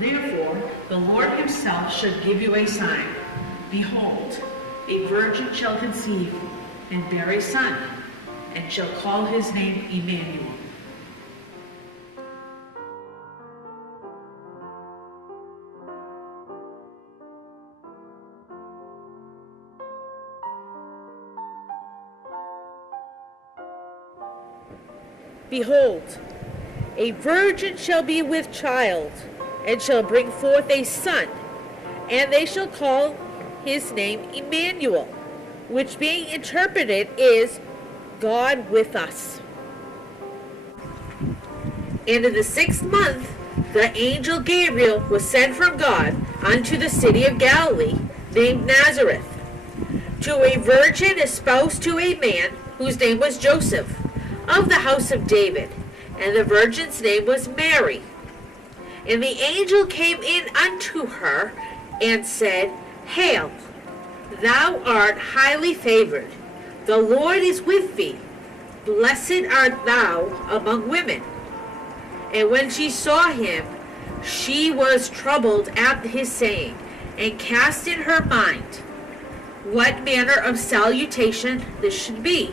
Therefore, the Lord himself shall give you a sign. Behold, a virgin shall conceive and bear a son, and shall call his name Emmanuel. Behold, a virgin shall be with child, and shall bring forth a son, and they shall call his name Emmanuel, which being interpreted is God with us. And in the 6th month, the angel Gabriel was sent from God unto the city of Galilee, named Nazareth, to a virgin espoused to a man whose name was Joseph, of the house of David, and the virgin's name was Mary. And the angel came in unto her, and said, Hail, thou art highly favored, the Lord is with thee, blessed art thou among women. And when she saw him, she was troubled at his saying, and cast in her mind what manner of salutation this should be.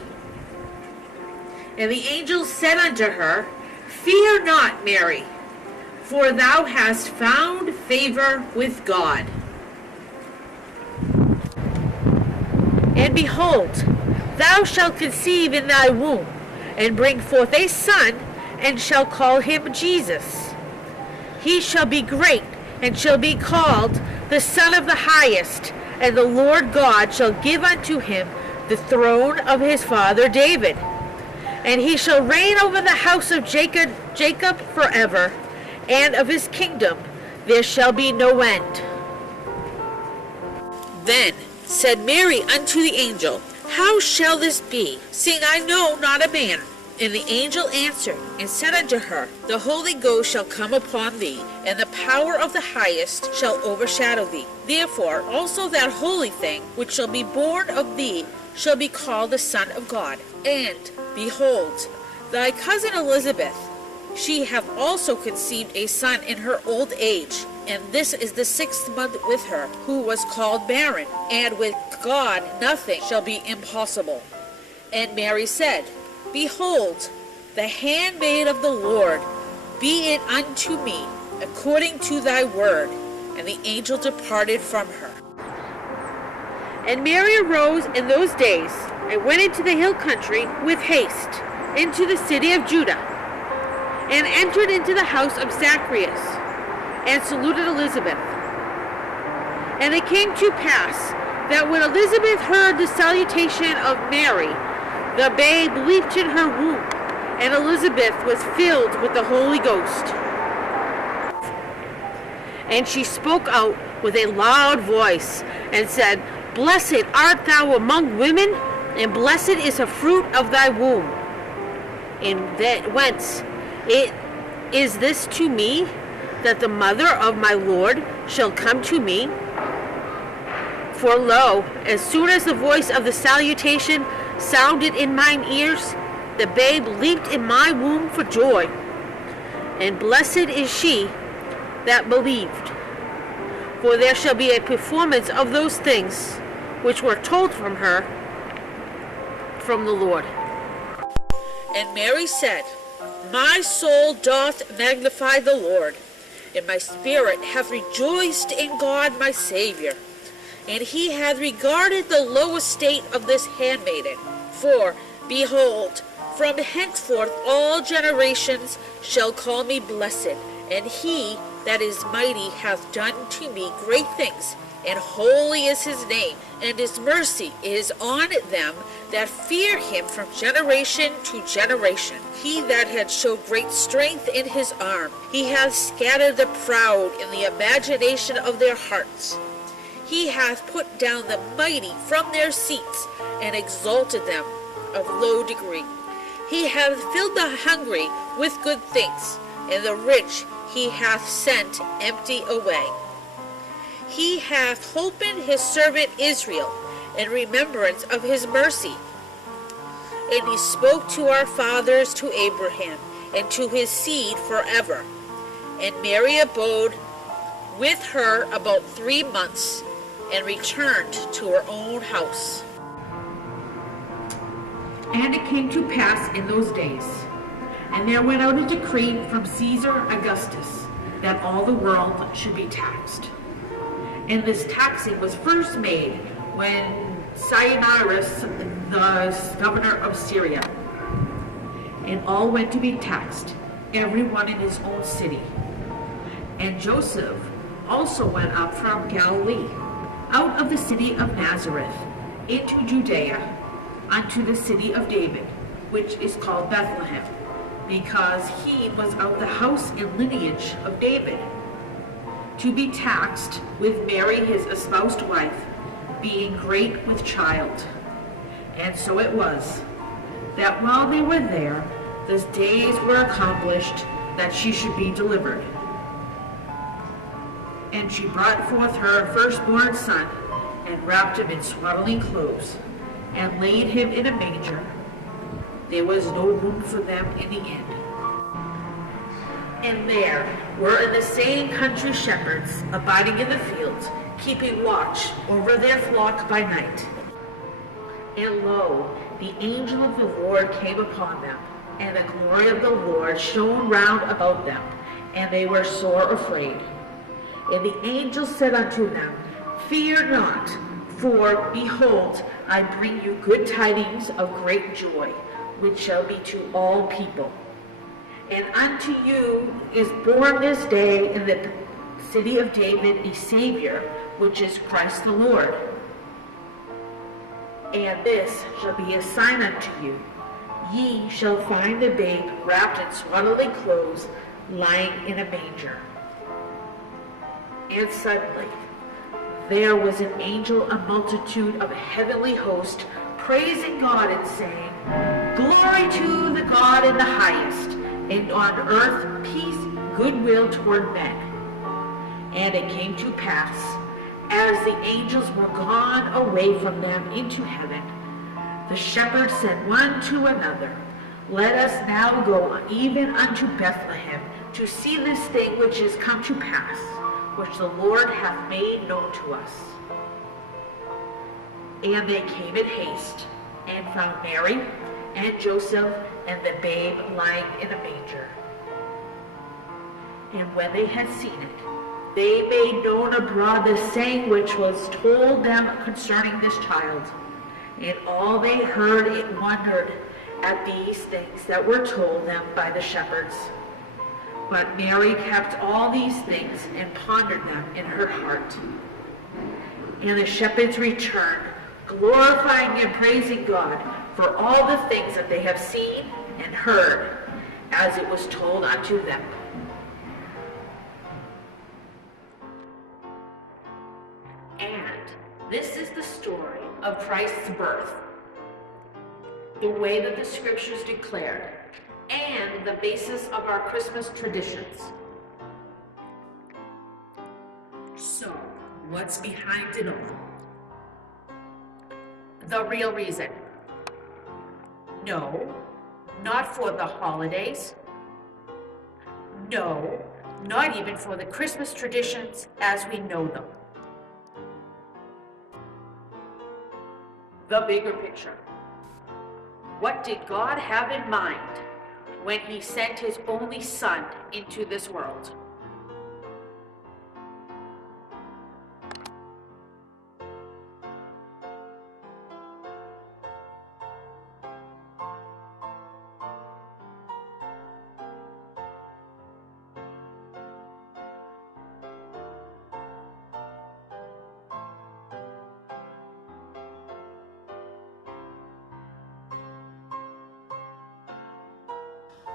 And the angel said unto her, Fear not, Mary, for thou hast found favor with God. And behold, thou shalt conceive in thy womb, and bring forth a son, and shall call him Jesus. He shall be great, and shall be called the Son of the Highest, and the Lord God shall give unto him the throne of his father David. And he shall reign over the house of Jacob forever, and of his kingdom there shall be no end. Then said Mary unto the angel, How shall this be, seeing I know not a man? And the angel answered and said unto her, The Holy Ghost shall come upon thee, and the power of the Highest shall overshadow thee. Therefore also that holy thing which shall be born of thee shall be called the Son of God. And, behold, thy cousin Elizabeth, she hath also conceived a son in her old age, and this is the 6th month with her, who was called barren, and with God nothing shall be impossible. And Mary said, Behold, the handmaid of the Lord, be it unto me according to thy word. And the angel departed from her. And Mary arose in those days, and went into the hill country with haste, into the city of Judah, and entered into the house of Zacharias, and saluted Elizabeth. And it came to pass, that when Elizabeth heard the salutation of Mary, the babe leaped in her womb, and Elizabeth was filled with the Holy Ghost. And she spoke out with a loud voice, and said, Blessed art thou among women, and blessed is the fruit of thy womb. And that whence it is this to me, that the mother of my Lord shall come to me? For lo, as soon as the voice of the salutation sounded in mine ears, the babe leaped in my womb for joy. And blessed is she that believed, for there shall be a performance of those things which were told from her from the Lord. And Mary said, My soul doth magnify the Lord, and my spirit hath rejoiced in God my Savior. And he hath regarded the low estate of this handmaiden. For, behold, from henceforth all generations shall call me blessed. And he that is mighty hath done to me great things, and holy is his name, and his mercy is on them that fear him from generation to generation. He that had showed great strength in his arm, he hath scattered the proud in the imagination of their hearts. He hath put down the mighty from their seats, and exalted them of low degree. He hath filled the hungry with good things, and the rich he hath sent empty away. He hath holpen his servant Israel, in remembrance of his mercy. And he spoke to our fathers, to Abraham, and to his seed forever. And Mary abode with her about 3 months and returned to her own house. And it came to pass in those days, and there went out a decree from Caesar Augustus, that all the world should be taxed. And this taxing was first made when Cyrenius, the governor of Syria, and all went to be taxed, every one in his own city. And Joseph also went up from Galilee, out of the city of Nazareth, into Judea, unto the city of David, which is called Bethlehem, because he was of the house and lineage of David, to be taxed with Mary his espoused wife, being great with child. And so it was, that while they were there, the days were accomplished that she should be delivered. And she brought forth her firstborn son, and wrapped him in swaddling clothes, and laid him in a manger. There was no room for them in the inn. And there were in the same country shepherds abiding in the fields, keeping watch over their flock by night. And lo, the angel of the Lord came upon them, and the glory of the Lord shone round about them, and they were sore afraid. And the angel said unto them, Fear not, for behold, I bring you good tidings of great joy, which shall be to all people. And unto you is born this day in the city of David a Savior, which is Christ the Lord. And this shall be a sign unto you. Ye shall find the babe wrapped in swaddling clothes, lying in a manger. And suddenly there was an angel, a multitude of a heavenly host, praising God and saying, Glory to the God in the highest, and on earth peace, goodwill toward men. And it came to pass, as the angels were gone away from them into heaven, the shepherds said one to another, Let us now go even unto Bethlehem, to see this thing which is come to pass, which the Lord hath made known to us. And they came in haste, and found Mary, and Joseph, and the babe lying in a manger. And when they had seen it, they made known abroad the saying which was told them concerning this child. And all they heard it wondered at these things that were told them by the shepherds. But Mary kept all these things and pondered them in her heart. And the shepherds returned, glorifying and praising God for all the things that they have seen and heard, as it was told unto them. And this is the story of Christ's birth, the way that the scriptures declared, and the basis of our Christmas traditions. So, what's behind it all? The real reason. No, not for the holidays. No, not even for the Christmas traditions as we know them. The bigger picture. What did God have in mind when he sent his only son into this world?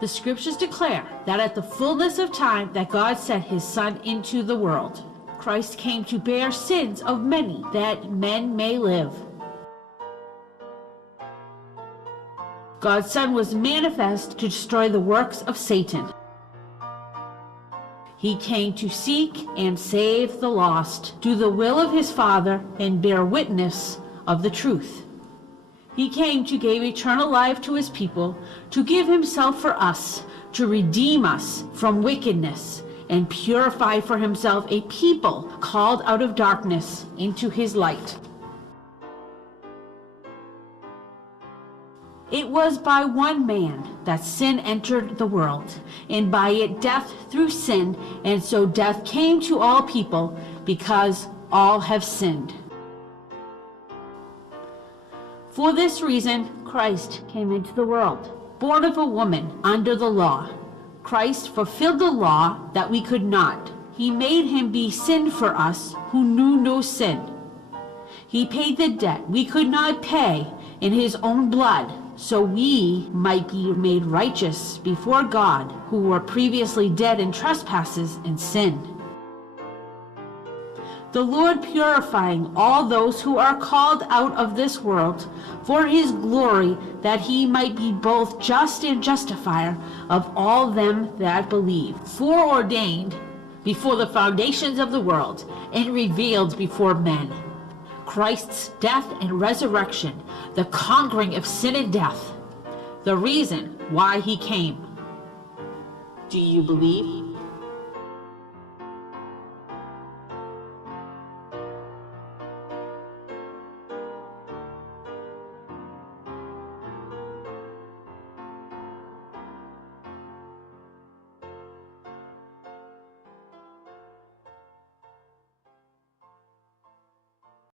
The scriptures declare that at the fullness of time that God sent his Son into the world. Christ came to bear sins of many, that men may live. God's Son was manifest to destroy the works of Satan. He came to seek and save the lost, do the will of his Father, and bear witness of the truth. He came to give eternal life to his people, to give himself for us, to redeem us from wickedness, and purify for himself a people called out of darkness into his light. It was by one man that sin entered the world, and by it death through sin, and so death came to all people, because all have sinned. For this reason, Christ came into the world, born of a woman under the law. Christ fulfilled the law that we could not. He made him be sin for us who knew no sin. He paid the debt we could not pay in his own blood, so we might be made righteous before God, who were previously dead in trespasses and sin. The Lord purifying all those who are called out of this world for his glory, that he might be both just and justifier of all them that believe, foreordained before the foundations of the world, and revealed before men. Christ's death and resurrection, the conquering of sin and death, the reason why he came. Do you believe?